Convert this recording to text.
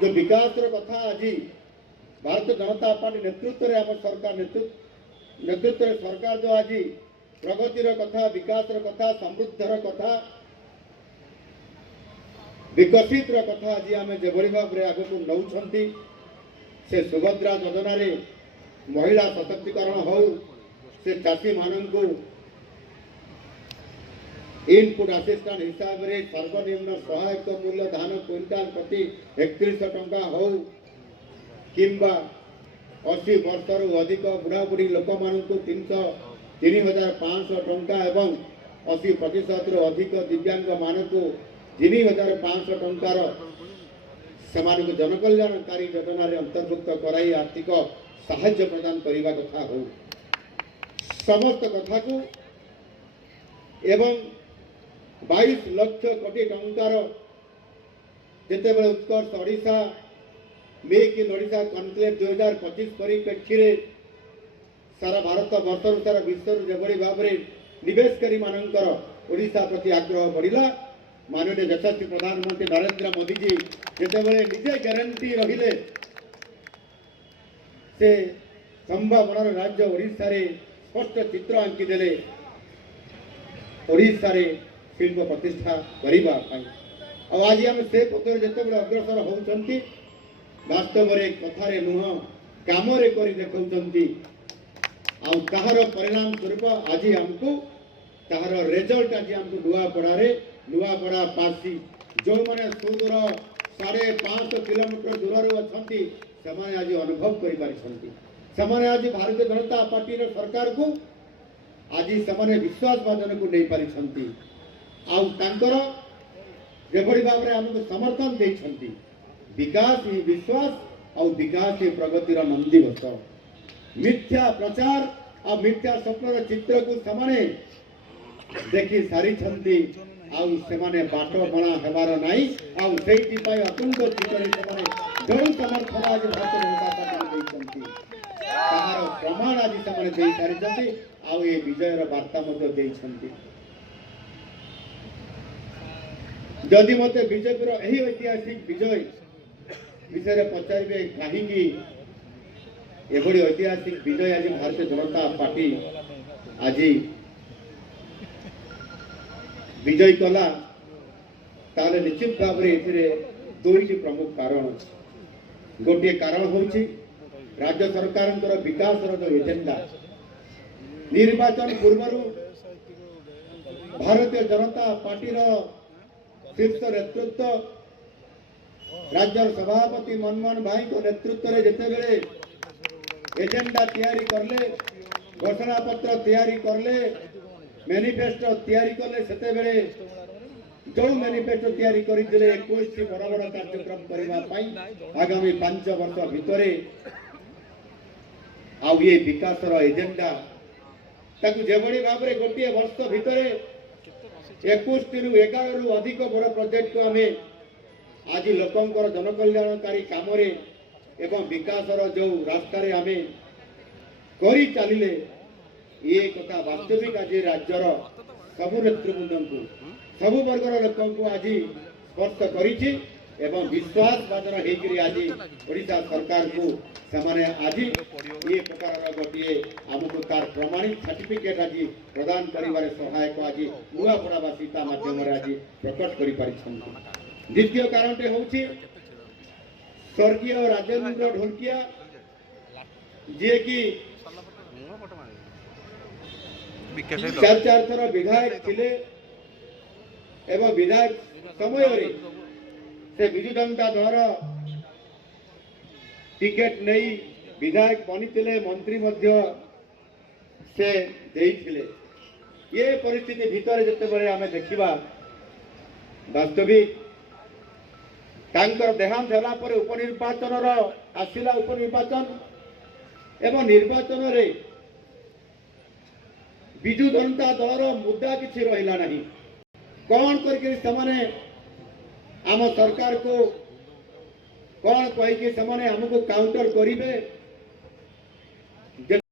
जो विकास कथा आज भारतीय जनता पार्टी नेतृत्व में आम सरकार नेतृत्व सरकार जो आज प्रगतिर कथा विकास कथा समृद्धर कथा विकसित कथा आज आम जो भाव में आग को नौ से सुभद्रा योजना रे महिला सशक्तिकरण हो से चाषी मानू इनपुट असिस्टेंट हिसाब से सर्वनिम्न सहायक मूल्य धान क्विंटाल प्रति 31 टंका हो किंबा 80 वर्षर अधिक बुढ़ा बुढ़ी लोक मान 3,500 टंका एवं 80% अधिक दिव्यांग मान 3,500 टंकार समान को जनकल्याणकारी योजना रे अंतर्भुक्त कराई आर्थिक साहाय्य प्रदान करने कथा हो समस्त कथा को एवं 22 लाख कोटी टंकार जिते बड़े उत्कर्ष Odisha make in Odisha conclave 2025 परिप्रेक्षी रे सारा भारत वर्ष सारा विश्व जो भाव में निवेशकारी मानकर ओडिशा प्रति आग्रह बढ़ला माननीय यशस्वी प्रधानमंत्री नरेंद्र मोदी जी जितेबले निजे ग्यारंटी रहिले से संभावनार राज्य ओडिशा रे स्पष्ट चित्र आंकी देले ओडिशा रे शिल्प प्रतिष्ठा करबा पई और आज हम से पत्र जितेबले अग्रसर होउचंती वास्तव में कथारे नुह काम रे करी देखौचंती आ ताहार परिणाम स्वरूप आज हमको ताहार रिजल्ट आज हमको नुआपड़ा पासी जो मैंने सुदूर 550 किलोमीटर दूर अच्छा आज अनुभव कर आज भारतीय जनता पार्टी सरकार को आज से विश्वास भाजन को नहीं पारिछंती जेभली भाव में आमको समर्थन देछंती विकास ही विश्वास और विकास ही प्रगतिर नंदीघोष मिथ्या प्रचार और मिथ्या स्वप्नर चित्र को समाने देखी सारी आउ सेमाने बाट बणा हेबार नाई आउ सेठी पाई अतुंग चित्तरे सेमाने जो समर्थन आज भारतीय जनता पार्टी देछंती ताहार प्रमाण आज सेमाने देई सारिछंती आउ ए विजयर वार्ता मध्ये देछंती जदि मते बीजेपी रो एही ऐतिहासिक विजय विषय पचारिबे काहींगी एभली ऐतिहासिक विजय आज भारतीय जनता पार्टी आज विजय कला ताले निश्चित भाव में दुईटी प्रमुख कारण गोटे कारण होची राज्य सरकार विकास जो एजेंडा निर्वाचन पूर्व भारतीय जनता पार्टी शीर्ष नेतृत्व राज्य सभापति मनमोहन भाई को नेतृत्व में जिते एजेंडा तैयारी करले घोषणा पत्र तैयारी करले मैनिफेस्टो तैयारी कले सेते बेले जो मैनिफेस्टो तैयारी करथिले 21 टी बड़ बड़ कार्यक्रम करबा पई आगामी 5 वर्ष भितरे आ ये विकास रो एजेंडा ताकू जेबडी भाव रे गोटे वर्ष भितरे 21 टी 11 रु अधिक बड़ प्रोजेक्ट को हमें आज लोकंकर जनकल्याणकारी काम रे एवं विकास रो जो रास्ता रे हमें करी चलिले ये कथा वास्तविक आज राज्यर सबु नेतृवृंद को सबु वर्गर लोक को आज स्पर्श करिछि एवं विश्वास भाजन हेकरी आज ओडिशा सरकार को समाने आज ये प्रकार गोटे आमको तार प्रमाणित सर्टिफिकेट आज प्रदान करिवारे सहायक आज नुआपड़ावासी ता माध्यम रे आज प्रकट करि पारिछन्ति द्वितीय कारणटे होछि स्वर्गीय राजेंद्र ढोलकिया जे कि चार थर विधायक थिले एवं विधायक समय से विजु जनता दल टिकेट नहीं विधायक बनी मंत्री मध्य से देइथिले ये परिस्थिति भितर जिते आम देखा वास्तविक देहांत होला पर उपनिर्वाचन आसिला उपनिर्वाचन एवं निर्वाचन रे विजु जनता दल मुद्दा किसी रहा नहीं कौन करके आम सरकार को कौन कहीकि आमको काउंटर करेंगे।